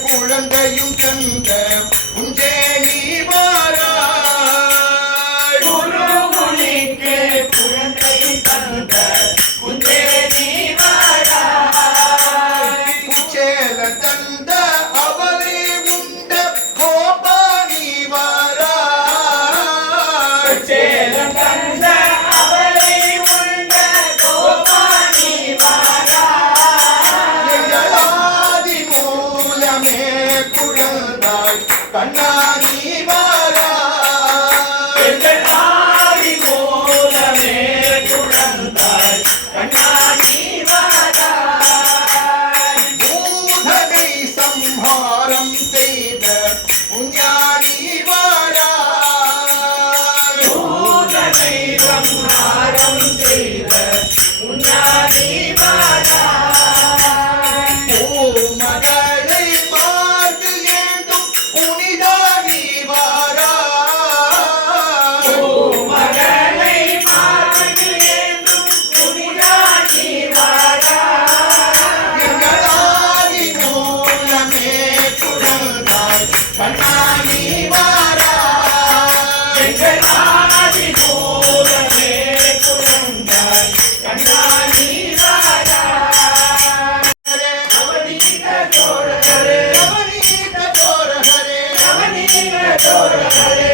குழந்தையும் தந்த உஞ்சே நீ வாராய் குருமுனிக்கு குழந்தையும் தந்த உஞ்சே நீ வாராய் உச்சேல தந்த அவளே உண்ட கோபா நீ வாராய் உச்சேல தந்த அவளே உண்ட கோபா நீ வாராய் எங்களாதி மூலமே குழந்தாய் கண்ணா நீ வாராய் எங்கள் ஆதி மூலமே குழந்தாய் கண்ணா நீ வாராய் பூதனை சம்ஹாரம் செய்த புண்ணியானி வாராய் பூதனை சம்ஹாரம் செய்த புண்ணியானி வாராய் ஓ மகளை மார்பில் ஏந்தும் புனிதானி வாராய் ஓ மகளை மார்பில் ஏந்தும் புனிதானி வாராய் எங்களாதி மூலமே குழந்தாய் கண்ணா நீ வாராய் எங்கள் ஆதி மூலமே குழந்தாய் கண்ணா நீ வாராய் நவநீத தோரகரே நவநீத தோரகரே நவநீத தோரகரே